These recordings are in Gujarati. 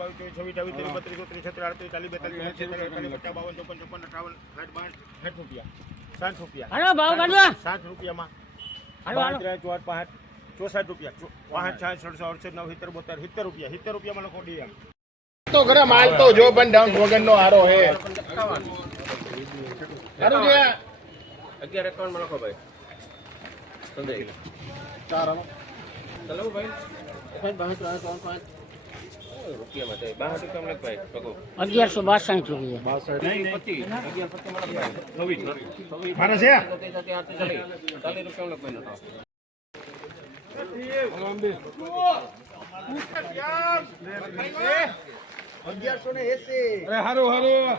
બાવીસ, ચોવીસ, છવ્વીસ, ત્રીસ, બત્રીસ, ચોત્રીસ, છત્રીસ, આડત્રીસ, ચાલીસ, બેતાલીસ, અડતાલીસ, પચાસ, બાવન, ચોપન, છપ્પન, અઠ્ઠાવન, સાઠ, સાઠ રૂપિયા સાઠ રૂપિયા ભાવ રૂપિયામાં હાલો હાલો પાંચ ચોસઠ રૂપિયા ચો- પાંઠ, છાસઠ, સડસઠ, અડસઠ, નવ, સિત્તેર, બોતેર, સિત્તેર રૂપિયા સિત્તેર રૂપિયામાં લખો ડી તો ઘરે માલ તો જો પણ ડાઉન વગર નો હારો હે અગિયાર એકાવનમાં લખો ભાઈ સંદેશ ચાર ચલો ભાઈ. પાંચ ભાઈ પગો અગિયારસો બાસઠ રૂપિયા. ને એસી. હારું હારું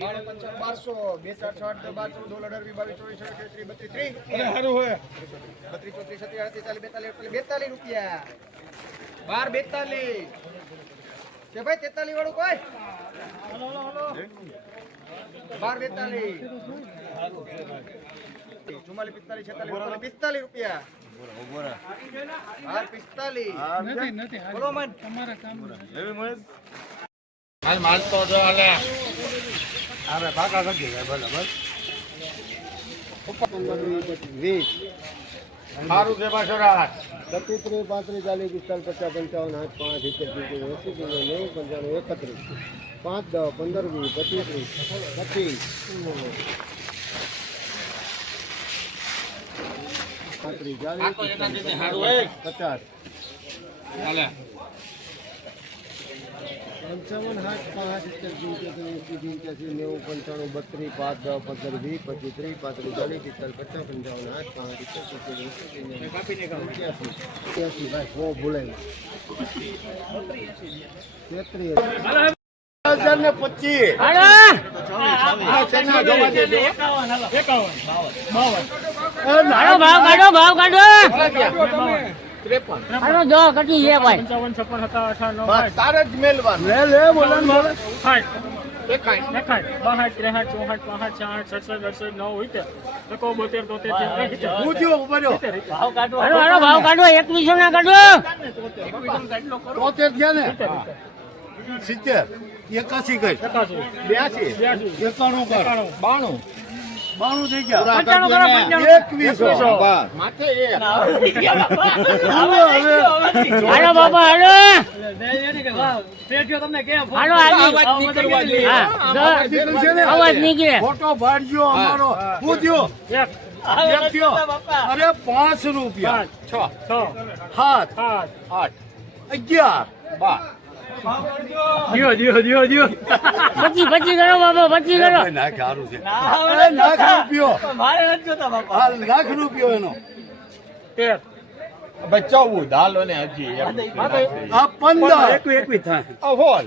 બાર બારસો. બે ચાર છ આઠ દસ બાર ચૌદ સોળ અઢાર વીસ બાવીસ ચોવીસ ત્રીસ બત્રીસ ત્રીસ અરે હારું હોય બત્રીસ ચોત્રીસ ચાલીસ બેતાલીસ બેતાલીસ રૂપિયા. બાર બેતાલીસ. કે ભાઈ તેતાલીસ વાળું કોઈ? બાર બેતાલીસ. ચુમ્માલીસ પિસ્તાલીસ છેતાલીસ પિસ્તાલીસ રૂપિયા. બાર પિસ્તાલીસ. બોલો મન. હાલ માલ તો જો હાલે. અરે પાકા કરી દે ભલે બસ વીસ. સારું છે રાત બત્રીસ ત્રીસ પાંત્રીસ ચાલીસ પિસ્તાલીસ પચાસ પંચાવન આઠ પાંચ સિત્તેર સિત્તેર એસી કિલો નેવું પંચાણું એકત્રીસ પાંચ દસ પંદર વીસ પચીસ પચીસ પાંત્રીસ ચાલીસ પચાસ પંચાવન હાથ પાંચ સિત્તેર એસી પંચ્યાસી નેવું પંચાણું બત્રીસ પાંચ દસ પંદર વીસ પચીસ ત્રીસ પાંત્રીસ ચાલીસ પિસ્તાલીસ પચાસ પંચાવન હાથ પાંચ સિત્તેર સિત્તેર એસી પંચ્યાસી ભાઈ સો બોલાય તેત્રીસ ભાવ ને હાલો હાલો ભાવ કાઢો ભાવ કાઢો હાલો દો કટી તારે જ મેલવાનું. લે લે બોલવાનું પૂછ્યો બન્યો હાલો હાલો ભાવ કાઢો. એકવીસો ના કાઢો. તોતેર થયા ને? સિત્તેર એકાસી કઈ બ્યાસી. એકાણું. બાણું. બાણું થઈ ગયા. પંચાણું કરો, પંચાણું. એકવીસો. માથે હાલો બાબા હાલો. હાલો આજે હા અવાજ નીકળે ફોટો પાડજો અમારો. પૂછ્યો અરે પાંચ રૂપિયા. છ. સાત આઠ અગિયાર. બાર પચી પછી કરો બાબા પછી કરો નાખ સારું છે. અરે લાખ રૂપિયો. હાલ લાખ રૂપિયો એનો. બચાવવું દાલો ને હજી આ પંદર. એકવી એકવી થાય હોલ.